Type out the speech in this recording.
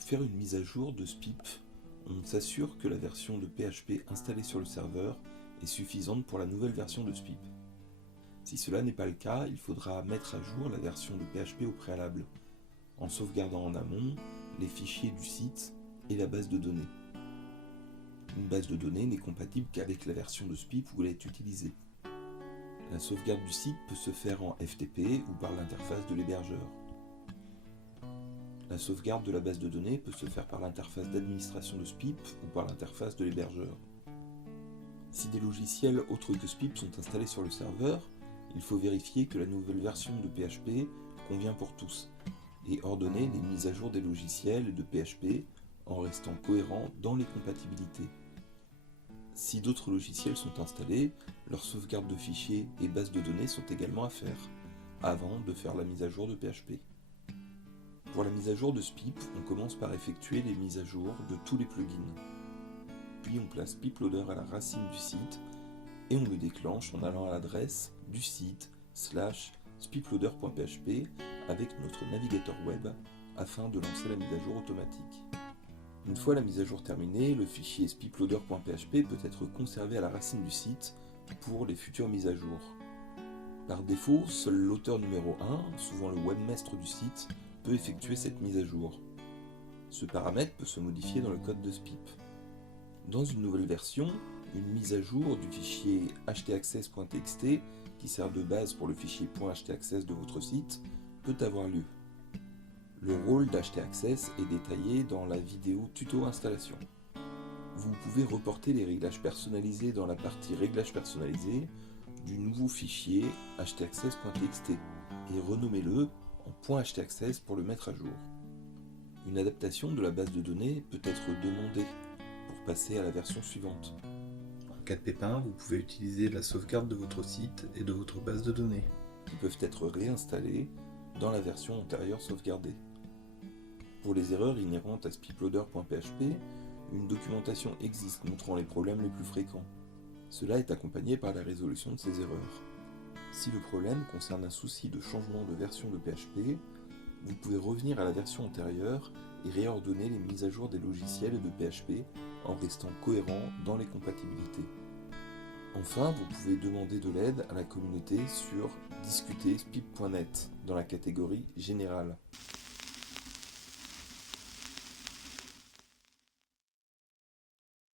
Pour faire une mise à jour de SPIP, on s'assure que la version de PHP installée sur le serveur est suffisante pour la nouvelle version de SPIP. Si cela n'est pas le cas, il faudra mettre à jour la version de PHP au préalable, en sauvegardant en amont les fichiers du site et la base de données. Une base de données n'est compatible qu'avec la version de SPIP où elle est utilisée. La sauvegarde du site peut se faire en FTP ou par l'interface de l'hébergeur. La sauvegarde de la base de données peut se faire par l'interface d'administration de SPIP ou par l'interface de l'hébergeur. Si des logiciels autres que SPIP sont installés sur le serveur, il faut vérifier que la nouvelle version de PHP convient pour tous et ordonner les mises à jour des logiciels de PHP en restant cohérent dans les compatibilités. Si d'autres logiciels sont installés, leur sauvegarde de fichiers et bases de données sont également à faire, avant de faire la mise à jour de PHP. Pour la mise à jour de SPIP, on commence par effectuer les mises à jour de tous les plugins. Puis on place SPIPloader à la racine du site et on le déclenche en allant à l'adresse du site /spiploader.php avec notre navigateur web afin de lancer la mise à jour automatique. Une fois la mise à jour terminée, le fichier spiploader.php peut être conservé à la racine du site pour les futures mises à jour. Par défaut, seul l'auteur numéro 1, souvent le webmaster du site, peut effectuer cette mise à jour. Ce paramètre peut se modifier dans le code de SPIP. Dans une nouvelle version, une mise à jour du fichier htaccess.txt, qui sert de base pour le fichier .htaccess de votre site, peut avoir lieu. Le rôle d'htaccess est détaillé dans la vidéo tuto installation. Vous pouvez reporter les réglages personnalisés dans la partie réglages personnalisés du nouveau fichier htaccess.txt et renommez-le en .htaccess pour le mettre à jour. Une adaptation de la base de données peut être demandée pour passer à la version suivante. En cas de pépin, vous pouvez utiliser la sauvegarde de votre site et de votre base de données, qui peuvent être réinstallées dans la version antérieure sauvegardée. Pour les erreurs inhérentes à spiploader.php, une documentation existe montrant les problèmes les plus fréquents. Cela est accompagné par la résolution de ces erreurs. Si le problème concerne un souci de changement de version de PHP, vous pouvez revenir à la version antérieure et réordonner les mises à jour des logiciels de PHP en restant cohérent dans les compatibilités. Enfin, vous pouvez demander de l'aide à la communauté sur discuter.spip.net dans la catégorie Générale.